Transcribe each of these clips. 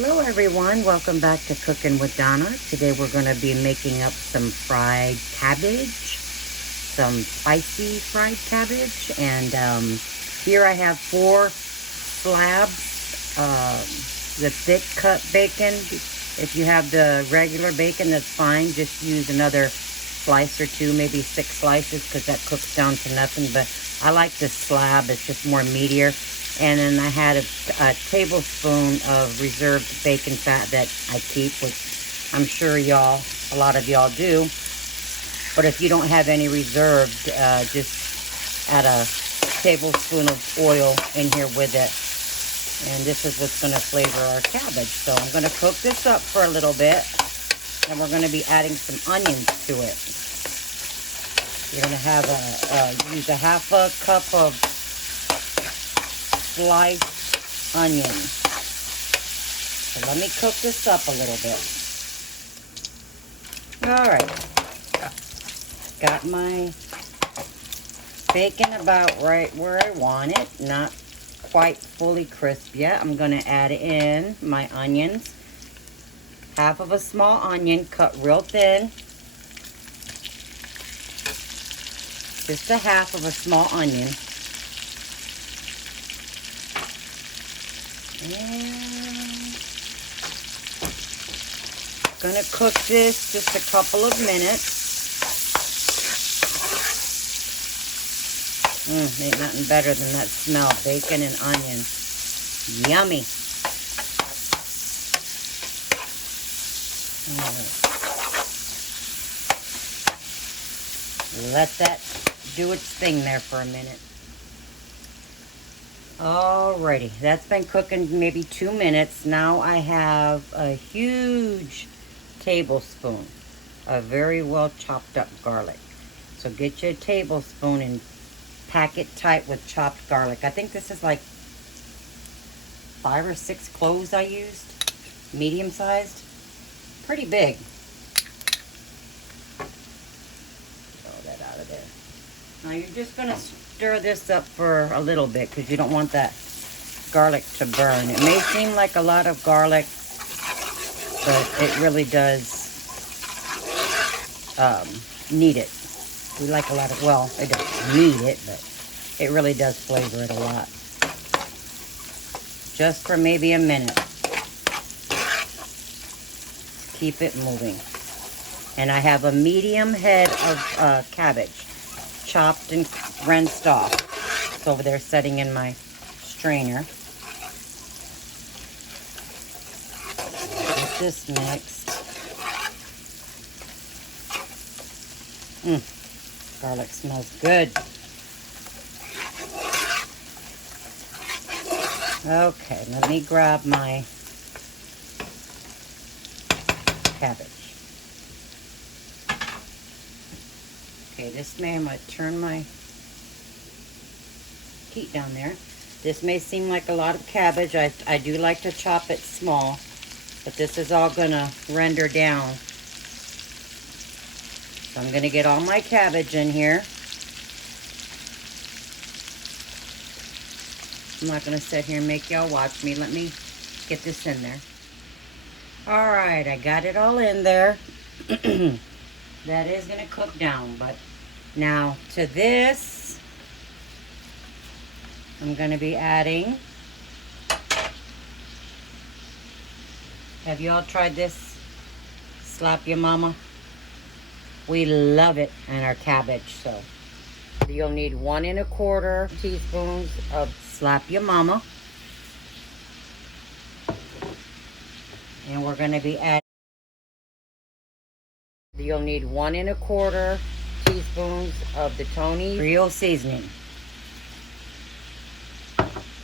Hello everyone, welcome back to Cooking with Donna. Today we're going to be making up some fried cabbage, some spicy fried cabbage, and here I have 4 slabs, the thick cut bacon. If you have the regular bacon, that's fine. Just use another slice or 2, maybe 6 slices, because that cooks down to nothing, but I like this slab, it's just more meatier. And then I had a tablespoon of reserved bacon fat that I keep, which I'm sure a lot of y'all do. But if you don't have any reserved, just add a tablespoon of oil in here with it. And this is what's going to flavor our cabbage. So I'm going to cook this up for a little bit. And we're going to be adding some onions to it. You're going to have use a half a cup of sliced onion. So let me cook this up a little bit. Alright. Got my bacon about right where I want it. Not quite fully crisp yet. I'm going to add in my onions. Half of a small onion cut real thin. Just a half of a small onion. And gonna cook this just a couple of minutes. Ain't nothing better than that smell, bacon and onion. Yummy. All right. Let that do its thing there for a minute. Alrighty, that's been cooking maybe 2 minutes. Now I have a huge tablespoon of very well chopped up garlic. So get you a tablespoon and pack it tight with chopped garlic. I think this is like 5 or 6 cloves I used, medium sized, pretty big. Throw that out of there. Now you're just going to stir this up for a little bit because you don't want that garlic to burn. It may seem like a lot of garlic, but it really does need it. We like a lot of, well, it doesn't need it, but it really does flavor it a lot. Just for maybe a minute. Keep it moving. And I have a medium head of cabbage, chopped and rinsed off. It's over there setting in my strainer. Get this mixed. Garlic smells good. Okay, let me grab my cabbage. Okay, this may, I'm going to turn my heat down there. This may seem like a lot of cabbage. I do like to chop it small, but this is all going to render down. So I'm going to get all my cabbage in here. I'm not going to sit here and make y'all watch me. Let me get this in there. Alright, I got it all in there. That is going to cook down, but now to this, I'm going to be adding, have you all tried this? Slap Your Mama? We love it in our cabbage, so you'll need 1 1/4 teaspoons of Slap Your Mama. And we're going to be adding, you'll need 1 1/4 teaspoons of the Tony Real seasoning.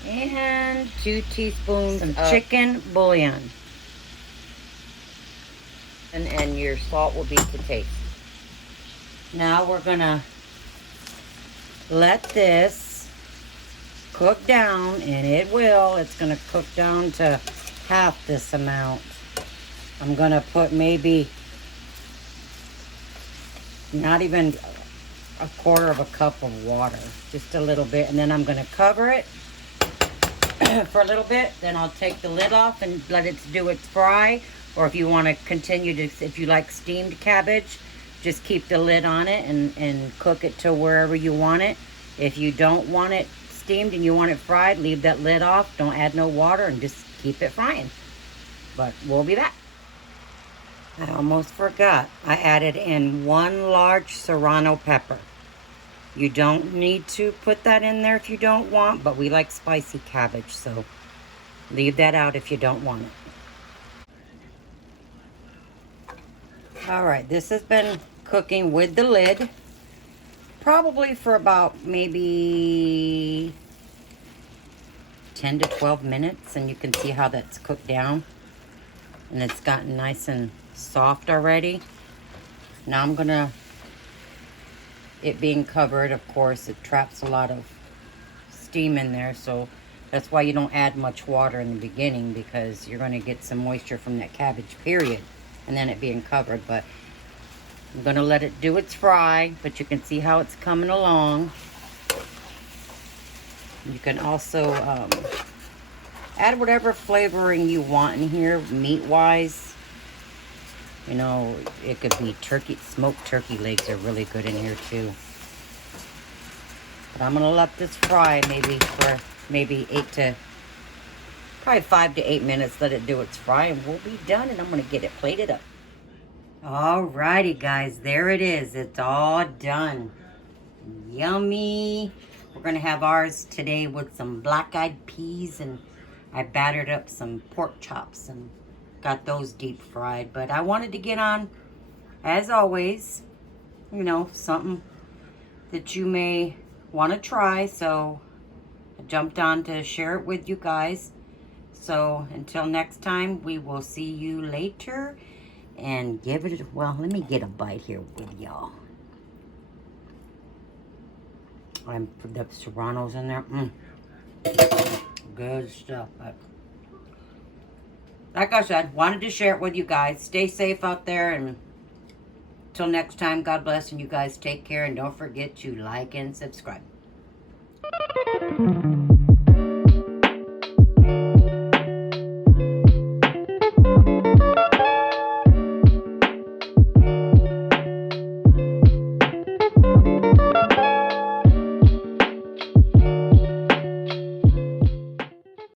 And 2 teaspoons of chicken bouillon. And your salt will be to taste. Now we're going to let this cook down, and it will. It's going to cook down to half this amount. I'm going to put maybe not even 1/4 cup of water, just a little bit, and then I'm going to cover it for a little bit. Then I'll take the lid off and let it do its fry. Or if you want to continue to, if you like steamed cabbage, just keep the lid on it and cook it to wherever you want it. If you don't want it steamed and you want it fried, leave that lid off. Don't add no water and just keep it frying. But we'll be back. I almost forgot. I added in 1 large Serrano pepper. You don't need to put that in there if you don't want, but we like spicy cabbage, so leave that out if you don't want it. All right, this has been cooking with the lid, probably for about maybe 10 to 12 minutes, and you can see how that's cooked down. And it's gotten nice and soft already. Now I'm gonna, it being covered, of course, it traps a lot of steam in there, so that's why you don't add much water in the beginning, because you're gonna get some moisture from that cabbage, period. And then it being covered. But I'm gonna let it do its fry, but you can see how it's coming along. You can also add whatever flavoring you want in here, meat-wise. You know, it could be turkey, smoked turkey legs are really good in here too. But I'm gonna let this fry maybe for maybe probably 5 to 8 minutes. Let it do its fry and we'll be done, and I'm gonna get it plated up. Alrighty guys, there it is. It's all done. Yummy. We're gonna have ours today with some black-eyed peas, and I battered up some pork chops and got those deep fried. But I wanted to get on, as always, you know, something that you may want to try, so I jumped on to share it with you guys. So until next time, we will see you later, and give it, well, let me get a bite here with y'all. I put the Serranos in there. Good stuff. Like I said, wanted to share it with you guys. Stay safe out there, and till next time, God bless, and you guys take care, and don't forget to like and subscribe.